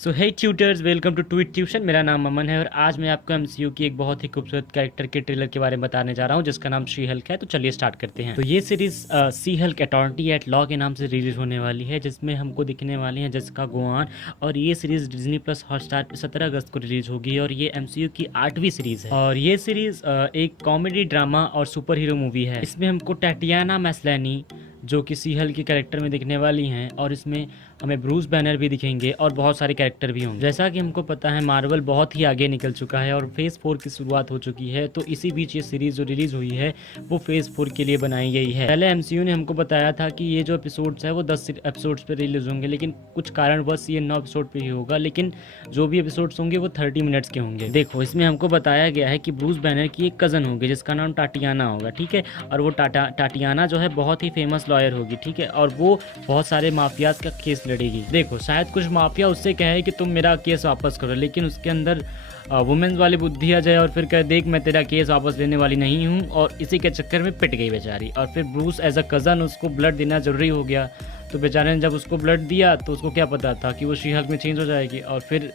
So hey tutors, welcome to tweet tuition. मेरा नाम अमन है और आज मैं आपको एमसीयू की एक बहुत ही खूबसूरत कैरेक्टर के ट्रेलर के बारे में बताने जा रहा हूं जिसका नाम शी हल्क है। तो चलिए स्टार्ट करते हैं। तो ये सीरीज सी हल्क अथॉरिटी एट लॉ के नाम से रिलीज होने वाली है, जिसमें हमको दिखने वाली है जेसिका गोआन। और ये सीरीज डिज्नी प्लस हॉटस्टार पे 17 अगस्त को रिलीज होगी और ये एमसीयू की 8वीं सीरीज है। और ये सीरीज एक कॉमेडी ड्रामा और सुपर हीरो मूवी है। इसमें हमको टैटियाना मैस्लैनी जो कि सी हल्क के कैरेक्टर में दिखने वाली हैं, और इसमें हमें ब्रूस बैनर भी दिखेंगे और बहुत सारे कैरेक्टर भी होंगे। जैसा कि हमको पता है, मार्वल बहुत ही आगे निकल चुका है और फेज़ 4 की शुरुआत हो चुकी है। तो इसी बीच ये सीरीज़ जो रिलीज़ हुई है वो फेज़ 4 के लिए बनाई गई है। पहले एमसीयू ने हमको बताया था कि ये जो एपिसोड्स है वो 10 एपिसोड्स पे रिलीज़ होंगे, लेकिन कुछ कारणवश ये 9 एपिसोड पे ही होगा। लेकिन जो भी एपिसोड्स होंगे वो 30 मिनट्स के होंगे। देखो, इसमें हमको बताया गया है कि ब्रूस बैनर की एक कज़न होगी जिसका नाम टाटियाना होगा, ठीक है। और वो टाटियाना जो है बहुत ही फेमस लॉयर होगी, ठीक है। और वो बहुत सारे माफियाज का केस लड़ेगी। देखो, शायद कुछ माफिया उससे कहे कि तुम मेरा केस वापस करो, लेकिन उसके अंदर वुमेन्स वाली बुद्धि आ जाए और फिर कहे देख मैं तेरा केस वापस लेने वाली नहीं हूँ, और इसी के चक्कर में पिट गई बेचारी। और फिर ब्रूस एज अ कज़न उसको ब्लड देना जरूरी हो गया। तो बेचारे ने जब उसको ब्लड दिया तो उसको क्या पता था कि वो शी हल्क में चेंज हो जाएगी, और फिर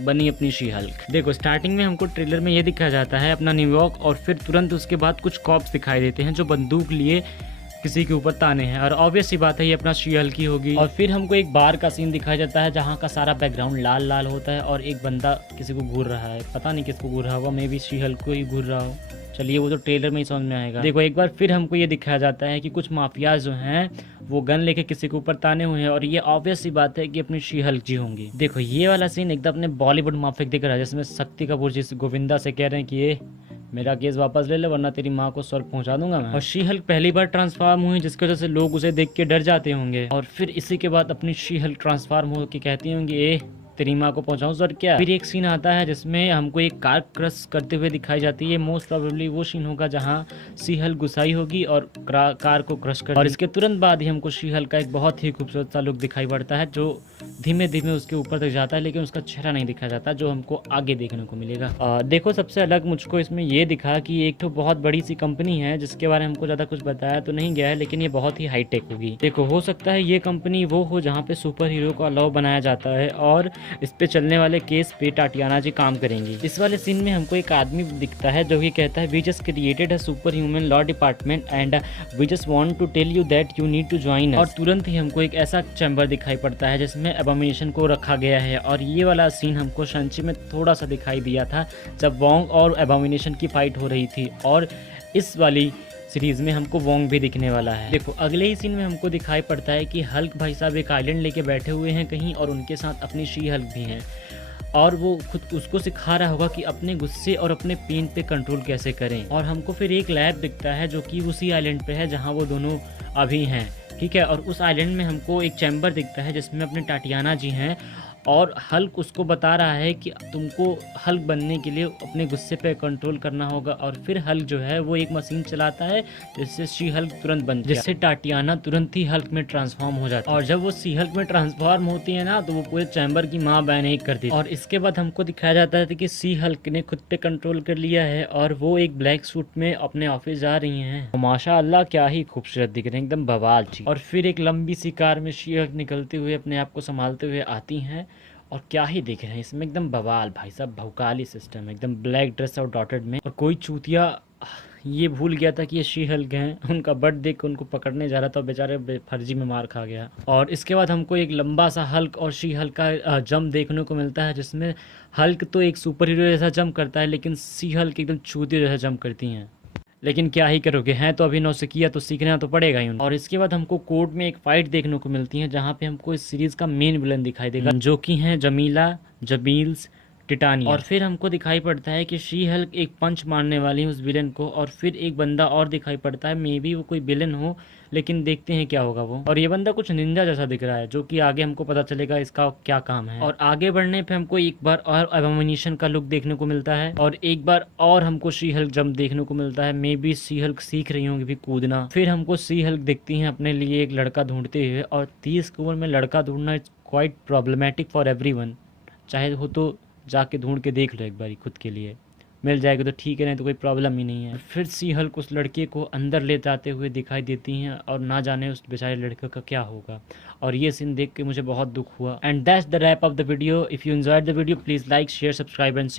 बनी अपनी शी हल्क। देखो, स्टार्टिंग में हमको ट्रेलर में ये दिखाया जाता है अपना न्यूयॉर्क, और फिर तुरंत उसके बाद कुछ कॉप्स दिखाई देते हैं जो बंदूक लिए किसी के ऊपर ताने हैं। और ऑब्वियस सी बात है ये अपना शी हल्क ही होगी। और फिर हमको एक बार का सीन दिखाया जाता है जहाँ का सारा बैकग्राउंड लाल लाल होता है और एक बंदा किसी को घूर रहा है। पता नहीं किसको घूर रहा होगा, मे बी शी हल्क को ही घूर रहा हो। चलिए, वो तो ट्रेलर में ही समझ में आएगा। देखो, एक बार फिर हमको ये दिखाया जाता है कि कुछ माफियाज जो हैं वो गन लेके किसी के ऊपर ताने हुए हैं, और ये ऑब्वियस सी बात है कि अपनी शी हल्क जी होंगी। देखो, ये वाला सीन एकदम अपने बॉलीवुड माफिक दिख रहा है, जिसमें शक्ति कपूर जी गोविंदा से कह रहे हैं कि ये मेरा केस वापस ले ले वरना तेरी माँ को स्वर्ग पहुंचा दूंगा मैं। और शी हल्क पहली बार ट्रांसफॉर्म हुई, जिसकी वजह से लोग उसे देख के डर जाते होंगे। और फिर इसी के बाद अपनी शी हल्क ट्रांसफॉर्म होकर कहती होंगी ए तेरी माँ को पहुंचाऊं स्वर्ग क्या। फिर एक सीन आता है जिसमें हमको एक कार क्रश करते हुए दिखाई जाती है। मोस्ट प्रोबेबली वो सीन होगा जहाँ शी हल्क गुस्साई होगी और कार को क्रश कर। और इसके तुरंत बाद ही हमको शी हल्क का एक बहुत ही खूबसूरत सा लुक दिखाई पड़ता है जो धीमे धीमे उसके ऊपर तक जाता है, लेकिन उसका चेहरा नहीं दिखाया जाता, जो हमको आगे देखने को मिलेगा। देखो, सबसे अलग मुझको इसमें ये दिखा कि एक तो बहुत बड़ी सी कंपनी है जिसके बारे में हमको ज़्यादा कुछ बताया तो नहीं गया है, लेकिन ये बहुत ही हाईटेक होगी। देखो, हो सकता है ये कंपनी वो हो जहाँ पे सुपर हीरो का लॉ बनाया जाता है और इस पे चलने वाले केस पे टाटियाना जी काम करेंगी। इस वाले सीन में हमको एक आदमी दिखता है जो कि कहता है we just created a super human law department and we just want to tell you that you need to join us. और तुरंत ही हमको एक ऐसा चैम्बर दिखाई पड़ता है जिसमें एबोमिनेशन को रखा गया है। और ये वाला सीन हमको शंची में थोड़ा सा दिखाई दिया था जब वोंग और एबोमिनेशन की फाइट हो रही थी, और इस वाली सीरीज में हमको वोंग भी दिखने वाला है। देखो, अगले ही सीन में हमको दिखाई पड़ता है कि हल्क भाई साहब एक आइलैंड लेके बैठे हुए हैं कहीं, और उनके साथ अपनी शी हल्क भी हैं, और वो खुद उसको सिखा रहा होगा कि अपने गुस्से और अपने पेन पे कंट्रोल कैसे करें। और हमको फिर एक लैब दिखता है जो कि उसी आइलैंड पे है जहाँ वो दोनों अभी हैं, ठीक है। और उस आइलैंड में हमको एक चैम्बर दिखता है जिसमें अपने टाटियाना जी हैं, और हल्क उसको बता रहा है कि तुमको हल्क बनने के लिए अपने गुस्से पे कंट्रोल करना होगा। और फिर हल्क जो है वो एक मशीन चलाता है जिससे शी हल्क तुरंत बनती है, जिससे टाटियाना तुरंत ही हल्क में ट्रांसफॉर्म हो जाती है। और जब वो शी हल्क में ट्रांसफॉर्म होती है ना, तो वो पूरे चैम्बर की माँ बहन एक कर देती है। और इसके बाद हमको दिखाया जाता है कि शी हल्क ने खुद पे कंट्रोल कर लिया है और वो एक ब्लैक सूट में अपने ऑफिस जा रही हैं। माशाअल्लाह, क्या ही खूबसूरत दिख रहे हैं, एकदम बवाल चीज। और फिर एक लंबी सी कार में शी हल्क निकलते हुए अपने आप को संभालते हुए आती हैं, और क्या ही दिख रहे हैं इसमें, एकदम बवाल भाई साहब, भौकाली सिस्टम, एकदम ब्लैक ड्रेस और डॉटेड में। और कोई चूतिया ये भूल गया था कि ये शी हल्क हैं, उनका बट देख के उनको पकड़ने जा रहा था, बेचारे फर्जी में मार खा गया। और इसके बाद हमको एक लंबा सा हल्क और शी हल्क का जंप देखने को मिलता है, जिसमें हल्क तो एक सुपर हीरो जैसा जंप करता है, लेकिन शी हल्क एकदम चूतिया जैसा जंप करती हैं। लेकिन क्या ही करोगे, हैं तो अभी नौसिखिया, तो सीखना तो पड़ेगा ही। और इसके बाद हमको कोर्ट में एक फाइट देखने को मिलती है जहाँ पे हमको इस सीरीज का मेन विलन दिखाई देगा, जो कि हैं जमीला जबील्स टिटानिया। और फिर हमको दिखाई पड़ता है कि शी हल्क एक पंच मारने वाली है उस विलन को, और फिर एक बंदा और दिखाई पड़ता है, मे बी वो कोई विलन हो, लेकिन देखते हैं क्या होगा वो। और ये बंदा कुछ निंजा जैसा दिख रहा है, जो कि आगे हमको पता चलेगा इसका क्या काम है। और आगे बढ़ने पे हमको एक बार और एबोमिनेशन का लुक देखने को मिलता है, और एक बार और हमको शी हल्क जंप देखने को मिलता है, मे बी शी हल्क सीख रही होंगी भी कूदना। फिर हमको शी हल्क दिखती हैं अपने लिए एक लड़का ढूंढते हुए, और 30 की उम्र में लड़का ढूंढना is quite problematic for everyone. चाहे हो तो जाके ढूंढ के देख लो एक बारी खुद के लिए। मिल जाएगी तो ठीक है, नहीं तो कोई प्रॉब्लम ही नहीं है। फिर सी हल्क उस लड़के को अंदर ले जाते हुए दिखाई देती हैं और ना जाने उस बेचारे लड़के का क्या होगा। और ये सीन देख के मुझे बहुत दुख हुआ। And that's the wrap of the video. If you enjoyed the video please like share subscribe and